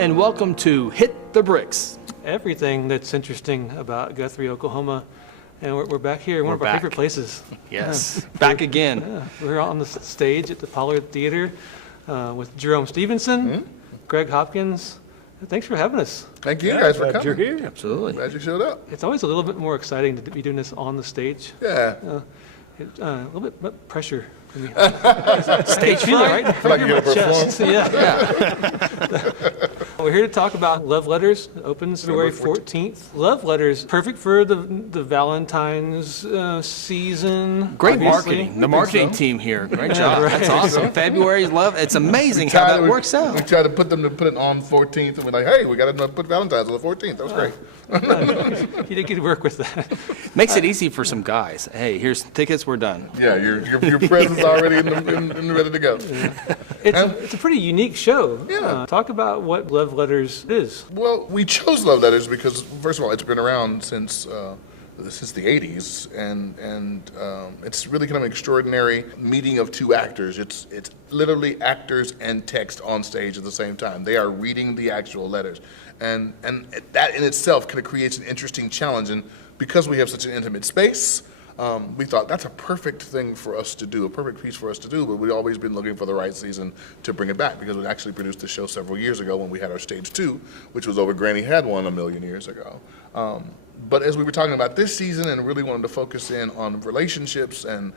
and welcome to Hit the Bricks. Everything that's interesting about Guthrie, Oklahoma. And we're back here, one of our favorite places. Yes, back again. Yeah, we're on the stage at the Pollard Theater with Jerome Stevenson, Greg Hopkins. Thanks for having us. Thank you guys for coming. You're here. Absolutely. Glad you showed up. It's always a little bit more exciting to be doing this on the stage. Yeah. A little bit pressure for me. Stage feel it, fright? right? I feel like you're going to perform. Yeah. We're here to talk about Love Letters. It opens February 14th. Love Letters, perfect for the Valentine's season. Great obviously. marketing. The marketing team here. Great job. That's awesome. February's love. It's amazing how that works out. We tried to put it on 14th, and we're like, hey, we got to put Valentine's on the 14th. That was great. You did good work with that. Makes it easy for some guys. Hey, here's tickets. We're done. Yeah, your present's already in ready to go. Yeah. It's a pretty unique show. Yeah. Talk about what Love Letters is. Well, we chose Love Letters because, first of all, it's been around since the 80s, and it's really kind of an extraordinary meeting of two actors. It's literally actors and text on stage at the same time. They are reading the actual letters, and that in itself kind of creates an interesting challenge. And because we have such an intimate space, we thought that's a perfect thing for us to do, a perfect piece for us to do, but we've always been looking for the right season to bring it back, because we actually produced the show several years ago when we had our stage 2, which was over Granny Had One a million years ago. But as we were talking about this season and really wanted to focus in on relationships and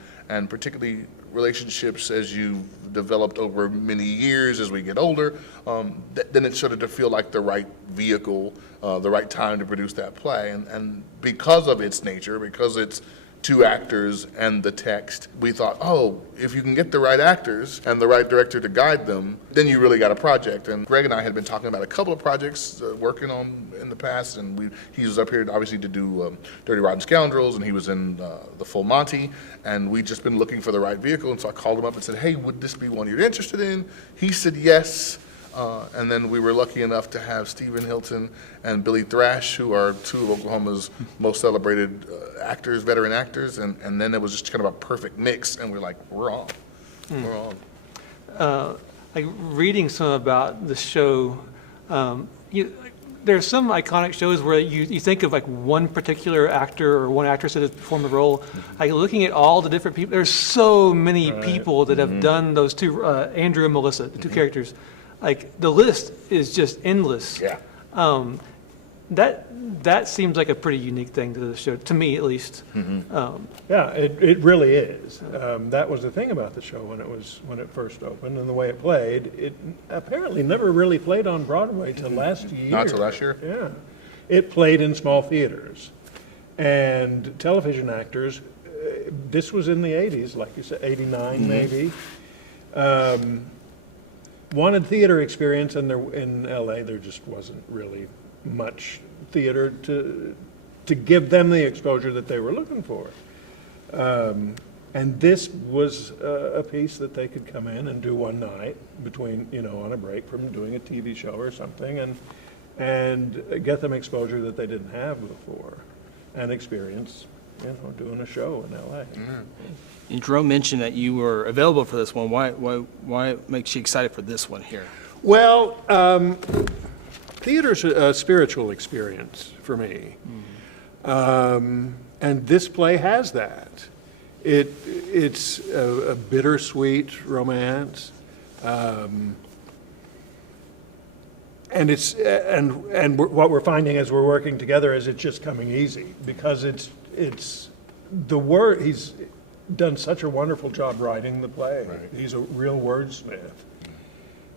particularly relationships as you've developed over many years as we get older, then it started to feel like the right vehicle, the right time to produce that play. And because of its nature, because it's two actors and the text, we thought, oh, if you can get the right actors and the right director to guide them, then you really got a project. And Greg and I had been talking about a couple of projects working on in the past, and he was up here obviously to do Dirty Rotten Scoundrels, and he was in The Full Monty, and we'd just been looking for the right vehicle, and so I called him up and said, hey, would this be one you're interested in? He said yes. And then we were lucky enough to have Stephen Hilton and Billy Thrash, who are two of Oklahoma's most celebrated actors, veteran actors, and then it was just kind of a perfect mix, and we're like, we're on. We're on. Like reading some about the show, there's some iconic shows where you think of like one particular actor or one actress that has performed the role. Like looking at all the different people, there's so many people that have done those two, Andrew and Melissa, the two characters. Like the list is just endless. Yeah. That seems like a pretty unique thing to the show, to me at least. Yeah, it really is. That was the thing about the show when it first opened, and the way it played. It apparently never really played on Broadway till last year. Not till last year? Yeah. It played in small theaters. And television actors, this was in the 80s, like you said, 89 maybe. Wanted theater experience, and in LA there just wasn't really much theater to give them the exposure that they were looking for. And this was a piece that they could come in and do one night between, on a break from doing a TV show or something, and get them exposure that they didn't have before, and experience, doing a show in LA. And Jerome mentioned that you were available for this one. Why makes you excited for this one here? Well, theater's a spiritual experience for me. And this play has that. It's a bittersweet romance. And what we're finding as we're working together is it's just coming easy, because it's the word. He's done such a wonderful job writing the play. Right. He's a real wordsmith.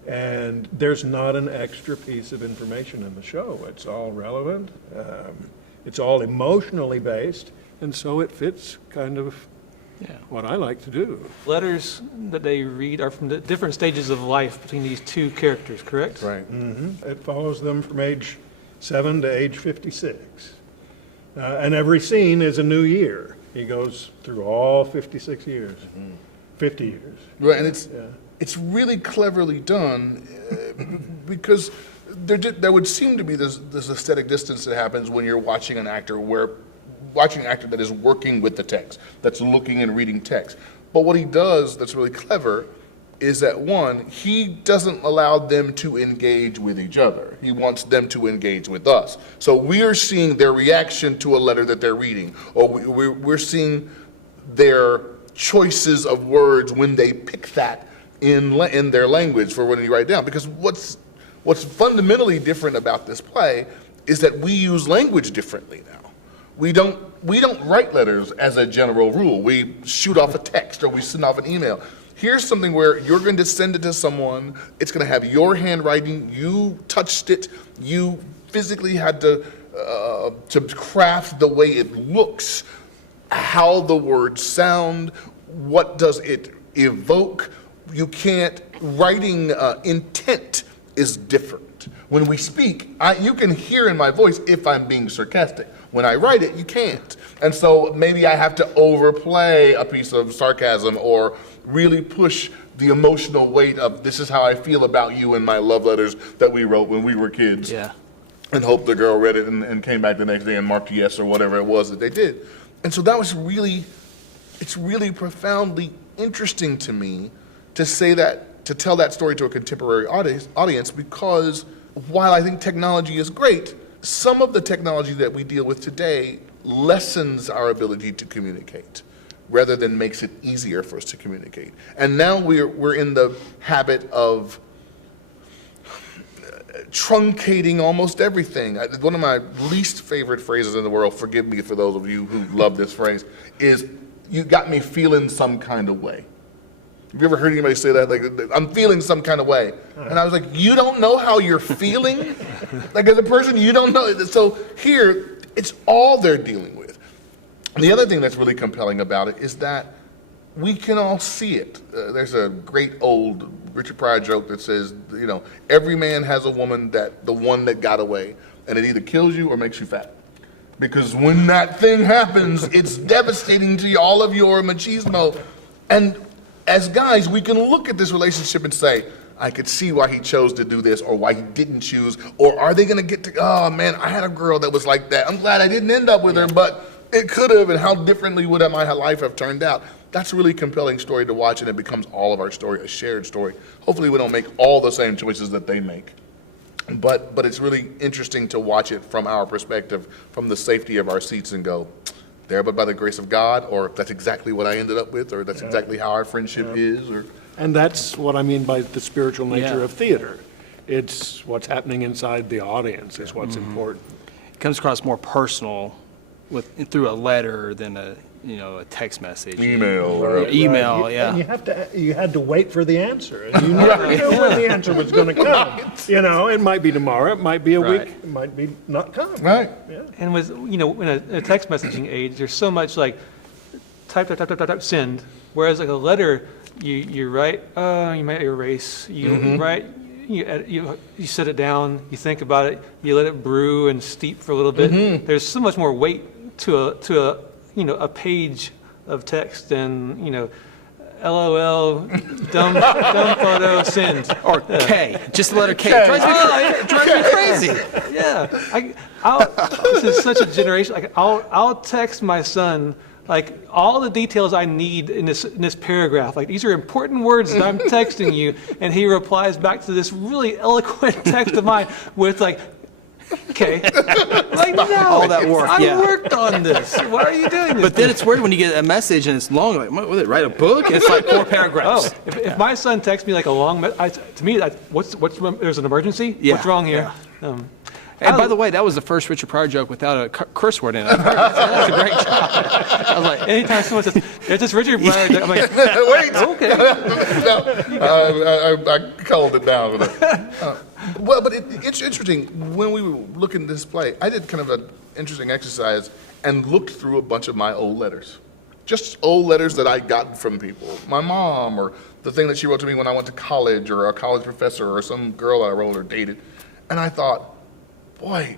And there's not an extra piece of information in the show. It's all relevant. It's all emotionally based, and so it fits kind of what I like to do. Letters that they read are from the different stages of life between these two characters, correct? Right. It follows them from age 7 to age 56. And every scene is a new year. He goes through all 56 years, 50 years. Right, and it's really cleverly done because there would seem to be this aesthetic distance that happens when you're watching an actor that is working with the text, that's looking and reading text. But what he does that's really clever is that, one, he doesn't allow them to engage with each other. He wants them to engage with us. So we are seeing their reaction to a letter that they're reading, or we're seeing their choices of words when they pick that in their language for when you write down. Because what's fundamentally different about this play is that we use language differently now. We don't write letters as a general rule. We shoot off a text or we send off an email. Here's something where you're going to send it to someone. It's going to have your handwriting. You touched it. You physically had to craft the way it looks, how the words sound, what does it evoke. You can't, writing intent is different. When we speak, you can hear in my voice if I'm being sarcastic. When I write it, you can't. And so maybe I have to overplay a piece of sarcasm or really push the emotional weight of this is how I feel about you in my love letters that we wrote when we were kids. Yeah. And hope the girl read it and came back the next day and marked yes or whatever it was that they did. And so that was it's really profoundly interesting to me to say that, to tell that story to a contemporary audience, because while I think technology is great, some of the technology that we deal with today lessens our ability to communicate rather than makes it easier for us to communicate. And now we're in the habit of truncating almost everything. One of my least favorite phrases in the world, forgive me for those of you who love this phrase, is you got me feeling some kind of way. Have you ever heard anybody say that? Like, I'm feeling some kind of way. And I was like, you don't know how you're feeling? Like, as a person, you don't know. So here, it's all they're dealing with. And the other thing that's really compelling about it is that we can all see it. There's a great old Richard Pryor joke that says, every man has a woman the one that got away, and it either kills you or makes you fat. Because when that thing happens, it's devastating to all of your machismo. And as guys, we can look at this relationship and say, I could see why he chose to do this or why he didn't choose. Or are they going to get to, oh man, I had a girl that was like that. I'm glad I didn't end up with her, but it could have, and how differently would my life have turned out? That's a really compelling story to watch, and it becomes all of our story, a shared story. Hopefully we don't make all the same choices that they make. But it's really interesting to watch it from our perspective, from the safety of our seats and go, there but by the grace of God, or that's exactly what I ended up with, or that's exactly how our friendship is. And that's what I mean by the spiritual nature Yeah. of theater. It's what's happening inside the audience is what's important. It comes across more personal through a letter than a text message. Email. Email, Right. yeah. And you had to wait for the answer. And you never knew when the answer was going to come. It might be tomorrow, it might be a Right. week, it might be not come. Right. Yeah. And with, in a text messaging age, there's so much like type, send. Whereas like a letter, you write, you might erase, you write, you set it down, you think about it, you let it brew and steep for a little bit. There's so much more weight to a page of text than, LOL, dumb photo, send. Or K, just the letter K. It drives me crazy. Yeah, this is such a generation. Like, I'll text my son like all the details I need in this paragraph. Like, these are important words that I'm texting you, and he replies back to this really eloquent text of mine with like, okay, like no, All that work, I yeah. worked on this. Why are you doing this? But then it's weird when you get a message and it's long. Like, what, write a book? It's like 4 paragraphs. If my son texts me like a long, to me, there's an emergency. Yeah, What's wrong here? And by the way, that was the first Richard Pryor joke without a curse word in it. That's a great job. I was like, Anytime someone says, "It's this Richard Pryor," I'm like, Wait. okay. No, I culled it down. Well, but it's interesting. When we were looking at this play, I did kind of an interesting exercise and looked through a bunch of my old letters. Just old letters that I'd gotten from people. My mom, or the thing that she wrote to me when I went to college, or a college professor, or some girl that I wrote or dated. And I thought, boy,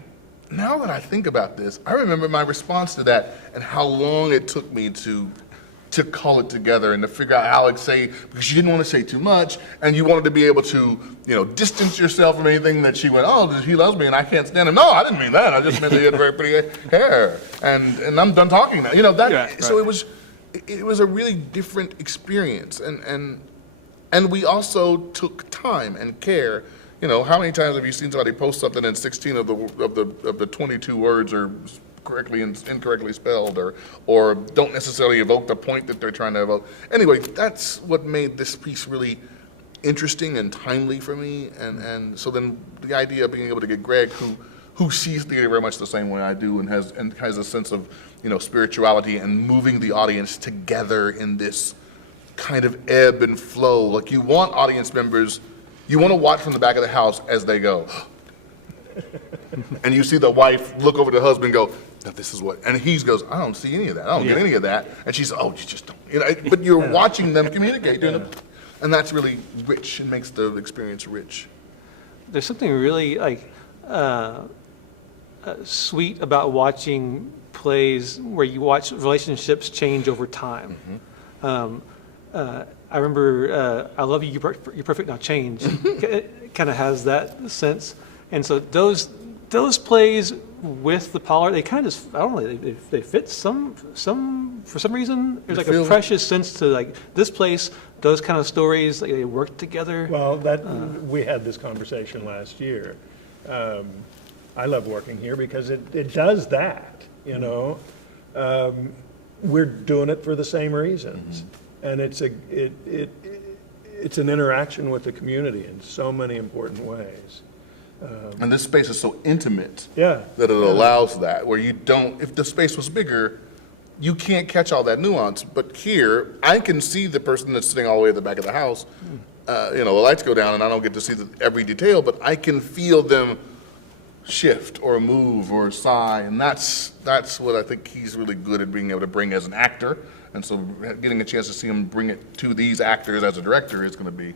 now that I think about this, I remember my response to that and how long it took me to call it together and to figure out how to say, because you didn't want to say too much, and you wanted to be able to, distance yourself from anything that she went, oh, he loves me and I can't stand him. No, I didn't mean that. I just meant that he had very pretty hair, and I'm done talking now. Right. So it was a really different experience, and And we also took time and care. You know, how many times have you seen somebody post something and 16 of the 22 words are correctly and incorrectly spelled, or don't necessarily evoke the point that they're trying to evoke? Anyway, that's what made this piece really interesting and timely for me. And so then the idea of being able to get Greg, who sees theater very much the same way I do, and has a sense of, you know, spirituality and moving the audience together in this kind of ebb and flow. Like, you want audience members, you want to watch from the back of the house as they go. And you see the wife look over the husband and go, "Now this is what," and he goes, "I don't see any of that. I don't get any of that." And she's, "Oh, you just don't." You know, but you're watching them communicate, and that's really rich and makes the experience rich. There's something really like sweet about watching plays where you watch relationships change over time. I remember I Love You, You're Perfect Now Change. It kind of has that sense. And so those plays with the Pollard, they kind of, I don't know, they fit some for some reason. There's like a precious sense to like this place, those kind of stories, like they work together. Well, we had this conversation last year. I love working here because it does that, you know. We're doing it for the same reasons. And it's an interaction with the community in so many important ways. And this space is so intimate Yeah. that it allows that, where you don't, if the space was bigger, you can't catch all that nuance. But here, I can see the person that's sitting all the way at the back of the house. You know, the lights go down and I don't get to see every detail, but I can feel them shift or move or sigh. And that's what I think he's really good at being able to bring as an actor. And so getting a chance to see him bring it to these actors as a director is going to be.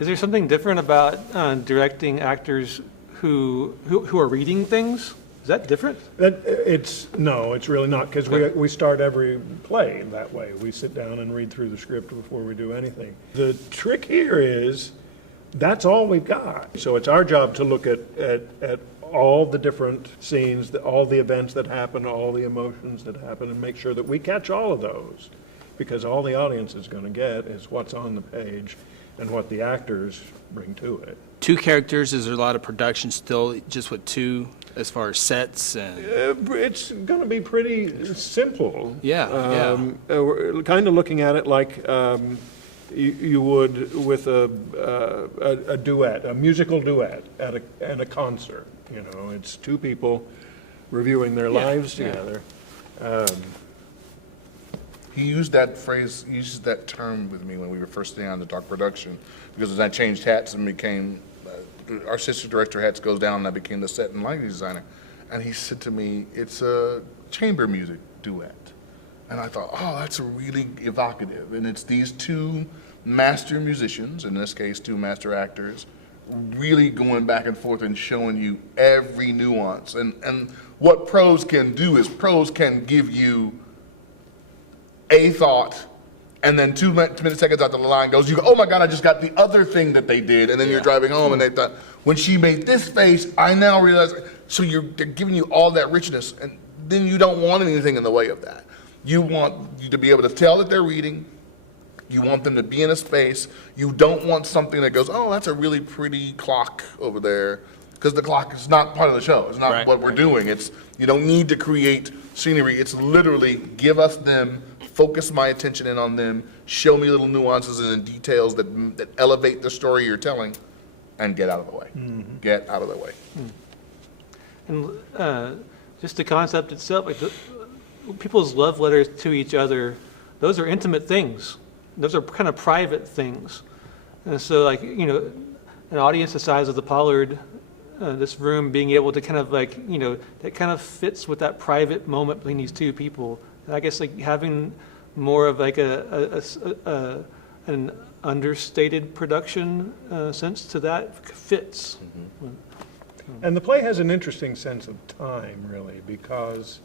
Is there something different about directing actors who are reading things? Is that different? No, it's really not, because we start every play that way. We sit down and read through the script before we do anything. The trick here is that's all we've got. So it's our job to look at all the different scenes, all the events that happen, all the emotions that happen, and make sure that we catch all of those. Because all the audience is going to get is what's on the page and what the actors bring to it. 2 characters, is there a lot of production still just with 2 as far as sets? And It's going to be pretty simple. Yeah. We're kind of looking at it like you would with a duet, a musical duet at a concert. You know, it's 2 people reviewing their lives together. He used that phrase, he used that term with me when we were first sitting down to talk production, because as I changed hats and became, our assistant director hats goes down and I became the set and lighting designer. And he said to me, it's a chamber music duet. And I thought, oh, that's really evocative. And it's these 2 master musicians, in this case 2 master actors, really going back and forth and showing you every nuance. And what prose can do is prose can give you a thought, and then 2 seconds after the line goes, you go, oh my God, I just got the other thing that they did. And then you're driving home and they thought, when she made this face, I now realize. So they're giving you all that richness, and then you don't want anything in the way of that. You want you to be able to tell that they're reading. You want them to be in a space. You don't want something that goes, oh, that's a really pretty clock over there. Because the clock is not part of the show. It's not what we're doing. You don't need to create scenery. It's literally give us them, focus my attention in on them, show me little nuances and details that elevate the story you're telling, and get out of the way. Get out of the way. And just the concept itself, like people's love letters to each other, those are intimate things. Those are kind of private things. And so, like, you know, an audience the size of the Pollard, this room being able to kind of like, you know, that kind of fits with that private moment between these 2 people. And I guess like having more of like an understated production sense to that fits. And the play has an interesting sense of time, really, because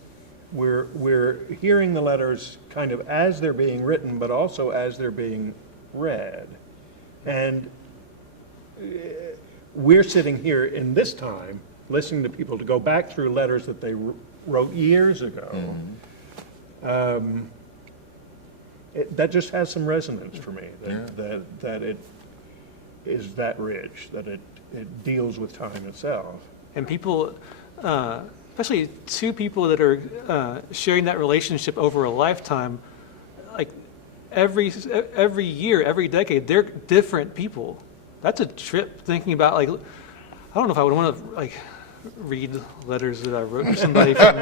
we're hearing the letters kind of as they're being written, but also as they're being read. And we're sitting here in this time, listening to people to go back through letters that they wrote years ago. that just has some resonance for me, that it is that rich, that it deals with time itself. And people, especially two people that are sharing that relationship over a lifetime, like every year, every decade, they're different people. That's a trip thinking about, like, I don't know if I would want to, like, read letters that I wrote to somebody from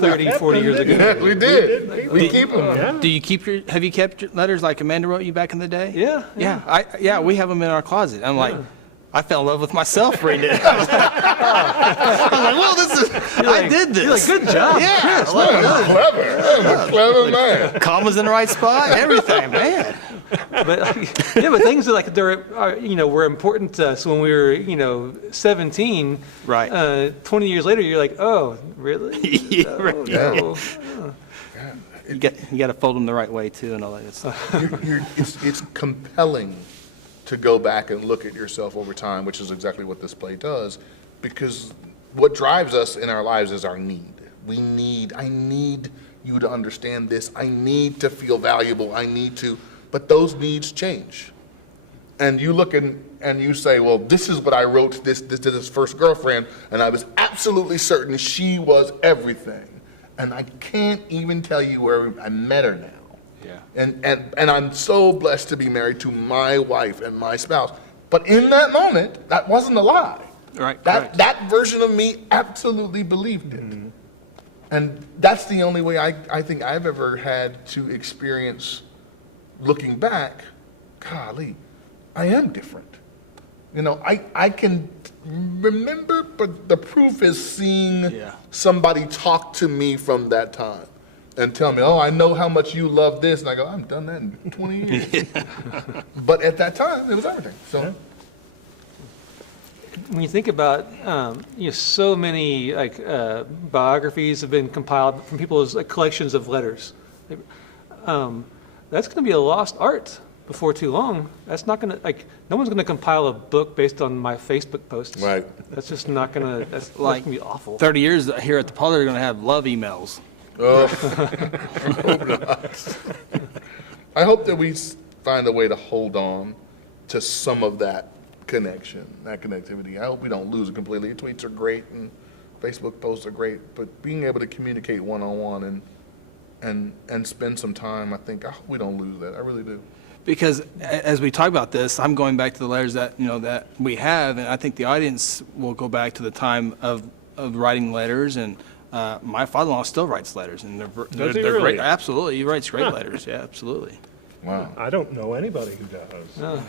30, 40 years ago. Yeah, we did. We keep them. Yeah. Do you have you kept your letters like Amanda wrote you back in the day? Yeah. Yeah, we have them in our closet. I'm like, I fell in love with myself reading it. I'm like, well, I did this. You're like, good job. Yeah, I'm a clever man. commas in the right spot, everything, man. But like, but things that like were important to us when we were 17. Right. 20 years later, you're like, oh, really? Yeah, right. No. You got to fold them the right way too, and all that good stuff. It's compelling to go back and look at yourself over time, which is exactly what this play does, because what drives us in our lives is our need. I need you to understand this. I need to feel valuable. But those needs change. And you look and you say, well, this is what I wrote to this first girlfriend, and I was absolutely certain she was everything. And I can't even tell you where I met her now. Yeah. And I'm so blessed to be married to my wife and my spouse. But in that moment, that wasn't a lie. Right. That version of me absolutely believed it. Mm-hmm. And that's the only way I think I've ever had to experience looking back, golly, I am different. I can remember, but the proof is seeing somebody talk to me from that time and tell me, oh, I know how much you love this. And I go, I've done that in 20 years. But at that time, it was everything. So when you think about, so many biographies have been compiled from people's collections of letters. That's going to be a lost art before too long. That's not going to, no one's going to compile a book based on my Facebook posts. Right. That's just not going to, that's going to be awful. 30 years here at the Pollard are going to have love emails. I hope not. I hope that we find a way to hold on to some of that connection, that connectivity. I hope we don't lose it completely. Tweets are great and Facebook posts are great, but being able to communicate one-on-one and spend some time, I think, I hope we don't lose that. I really do. Because as we talk about this, I'm going back to the letters that that we have, and I think the audience will go back to the time of writing letters. And my father-in-law still writes letters, and they're really? great. Absolutely, he writes great letters. Yeah, absolutely. Wow. I don't know anybody who does. No.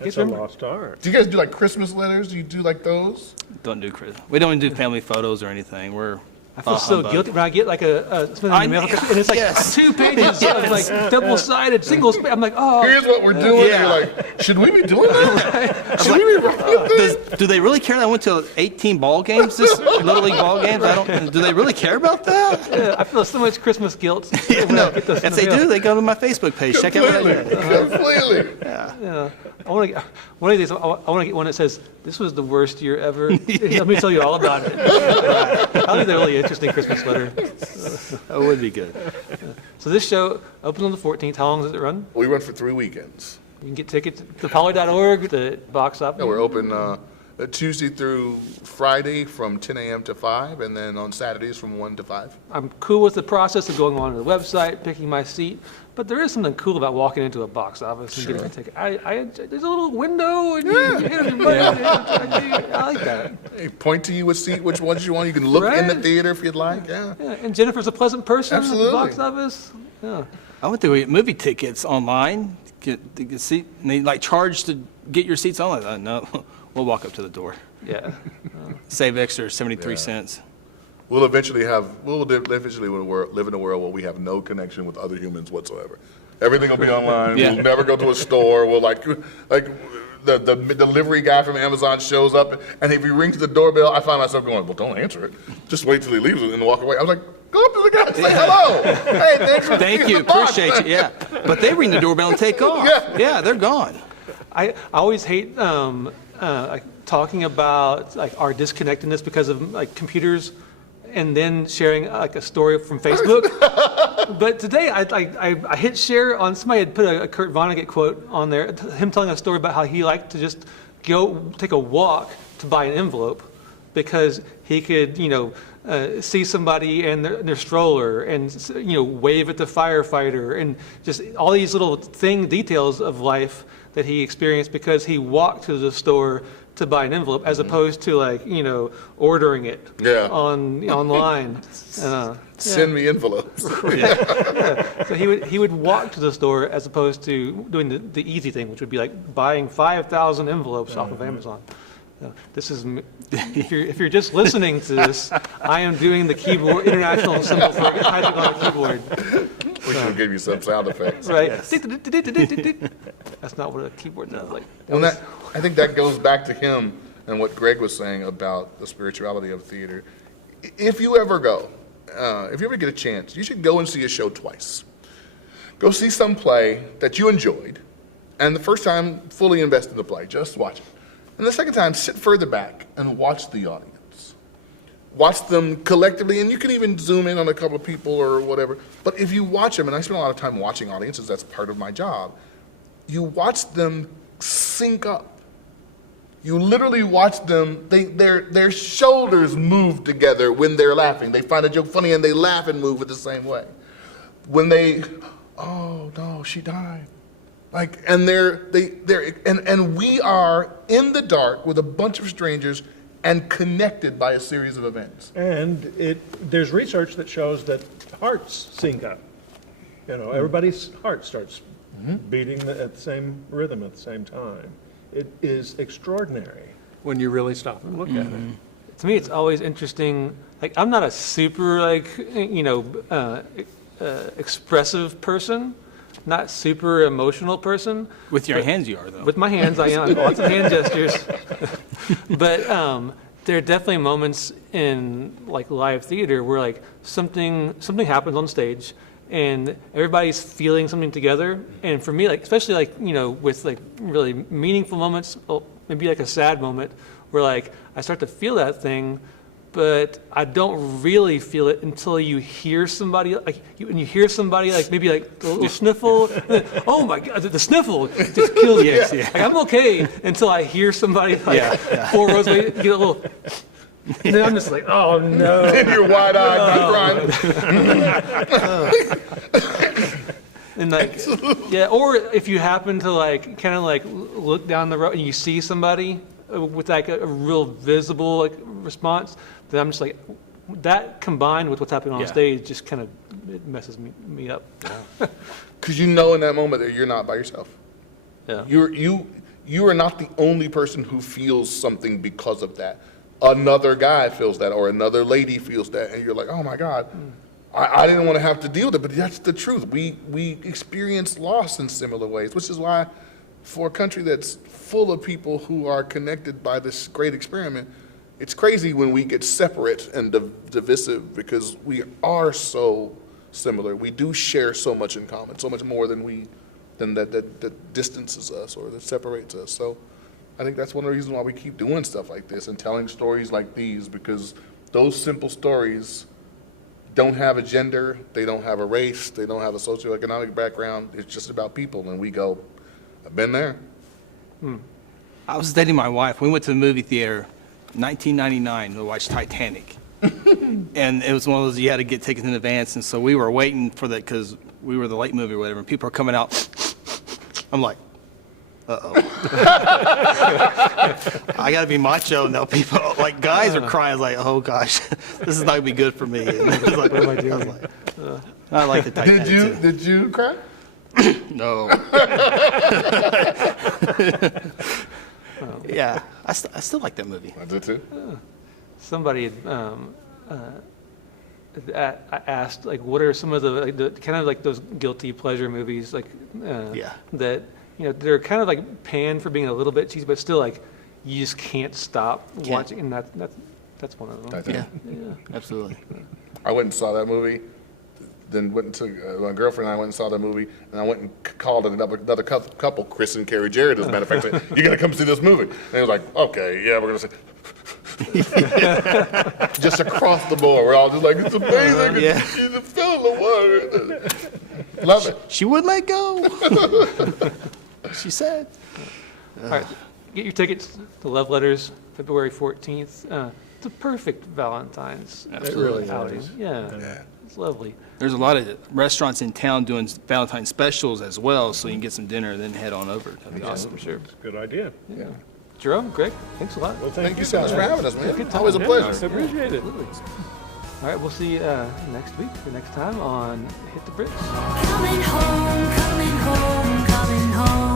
It's a lost art. Do you guys do like Christmas letters? Do you do like those? Don't do Christmas. We don't do family photos or anything. I feel so guilty when I get like something in the mail, and it's like 2 pages of like double-sided, single. I'm like, oh. Here's what we're doing. Yeah. And you're like, should we be doing that? Should we be writing this? Do they really care that I went to 18 ball games, Little League ball games? Do they really care about that? Yeah, I feel so much Christmas guilt. No, if they do, they go to my Facebook page. Check out what I did. Completely. Yeah. I want to get one of these. I want to get one that says, "This was the worst year ever." Let me tell you all about it. That'll be the really interesting Christmas letter. That would be good. So this show opens on the 14th. How long does it run? We run for 3 weekends. You can get tickets at Pollard.org, the box office. Yeah, we're open Tuesday through Friday from 10 a.m. to 5, and then on Saturdays from 1 to 5. I'm cool with the process of going on to the website, picking my seat, but there is something cool about walking into a box office and getting a ticket. There's a little window, and you hit everybody. I like that. They point to you which ones you want. You can look in the theater if you'd like. Yeah. And Jennifer's a pleasant person at Absolutely. the box office. Yeah. I went to get movie tickets online, get seat, and they charge to get your seats online. No, we'll walk up to the door. Yeah. Save extra 73 cents. We'll eventually live in a world where we have no connection with other humans whatsoever. Everything will be online. Yeah. We'll never go to a store. We'll like the delivery guy from Amazon shows up, and if he rings the doorbell, I find myself going, well, don't answer it. Just wait till he leaves and walk away. I was like, go up to the guy and say hello. Hey, thanks for Thank being you, the boss, appreciate you. man." Yeah, but they ring the doorbell and take off. Yeah. They're gone. I always hate talking about our disconnectedness because of computers and then sharing like a story from Facebook. But today I hit share on, somebody had put a Kurt Vonnegut quote on there, him telling a story about how he liked to just go take a walk to buy an envelope because he could, see somebody and their stroller and, wave at the firefighter and just all these little details of life that he experienced because he walked to the store to buy an envelope as opposed to ordering it online. Send me envelopes. So he would walk to the store as opposed to doing the easy thing, which would be like buying 5,000 envelopes off of Amazon. This is, if you're just listening to this, I am doing the keyboard, international symbol for typing on a keyboard. We should give you some sound effects. Right. That's not what a keyboard sounds like. Well, I think that goes back to him and what Greg was saying about the spirituality of theater. If you ever get a chance, you should go and see a show twice. Go see some play that you enjoyed, and the first time, fully invest in the play. Just watch it. And the second time, sit further back and watch the audience. Watch them collectively, and you can even zoom in on a couple of people or whatever. But if you watch them, and I spend a lot of time watching audiences, that's part of my job, you watch them sync up. You literally watch them, their shoulders move together when they're laughing. They find a joke funny and they laugh and move in the same way. When they, oh no, she died. And we are in the dark with a bunch of strangers and connected by a series of events. And there's research that shows that hearts sync up. Everybody's heart starts beating at the same rhythm at the same time. It is extraordinary. When you really stop and look at it. To me, it's always interesting. I'm not a super expressive person. Not super emotional person. With your hands you are, though. With my hands, I am. Lots of hand gestures. But there are definitely moments in live theater where something happens on stage and everybody's feeling something together. And for me, especially with really meaningful moments, maybe a sad moment where I start to feel that thing, but I don't really feel it until you hear somebody, when you hear somebody, maybe a little sniffle. Oh my God, the sniffle just kills me. I'm okay until I hear somebody 4 rows away, get a little, and then I'm just oh no. And you're wide-eyed, crying. And or if you happen to kind of look down the road and you see somebody with a real visible response, then I'm just that combined with what's happening on stage just kind of it messes me up. Because in that moment that you're not by yourself. Yeah. You are not the only person who feels something because of that. Another guy feels that, or another lady feels that, and you're oh my God, I didn't want to have to deal with it, but that's the truth. We experience loss in similar ways, which is why for a country that's full of people who are connected by this great experiment, it's crazy when we get separate and divisive because we are so similar. We do share so much in common, so much more than that distances us or that separates us. So I think that's one of the reasons why we keep doing stuff like this and telling stories like these, because those simple stories don't have a gender, they don't have a race, they don't have a socioeconomic background. It's just about people, and we go, I've been there. I was dating my wife. We went to the movie theater 1999 to watch Titanic. And it was one of those you had to get tickets in advance, and so we were waiting for that because we were the late movie or whatever, and people are coming out. I'm like, uh-oh. I got to be macho now. People, guys are crying. I was like, oh gosh, this is not going to be good for me. And I was like, what am I doing? I like the Titanic too. Did you cry? No. Yeah, I still like that movie. I did too. Somebody I asked what are some of the kind of those guilty pleasure movies that they're kind of panned for being a little bit cheesy, but still you just can't stop watching, and that's one of them. Yeah, absolutely. I went and saw that movie. Then went and took my girlfriend and I went and saw the movie, and I went and called another couple, Chris and Carrie Jarrett, as a matter of fact, said, "You're gonna come see this movie?" And he was like, "Okay, yeah, we're gonna see." Just across the board. We're all just like, it's amazing. Yeah. She's still in the water. Love it. She would let go. She said. All right, get your tickets to Love Letters, February 14th. It's a perfect Valentine's It really outing. is. Yeah, it's lovely. There's a lot of restaurants in town doing Valentine's specials as well, so you can get some dinner and then head on over. That'd be awesome. For sure. Good idea. Yeah. Jerome, Greg, thanks a lot. Well, Thank you so much for having us, man. Good time. Always a Yeah, pleasure. Appreciate it. Absolutely. All right, we'll see you next week or next time on Hit the Bricks. Coming home, coming home, coming home.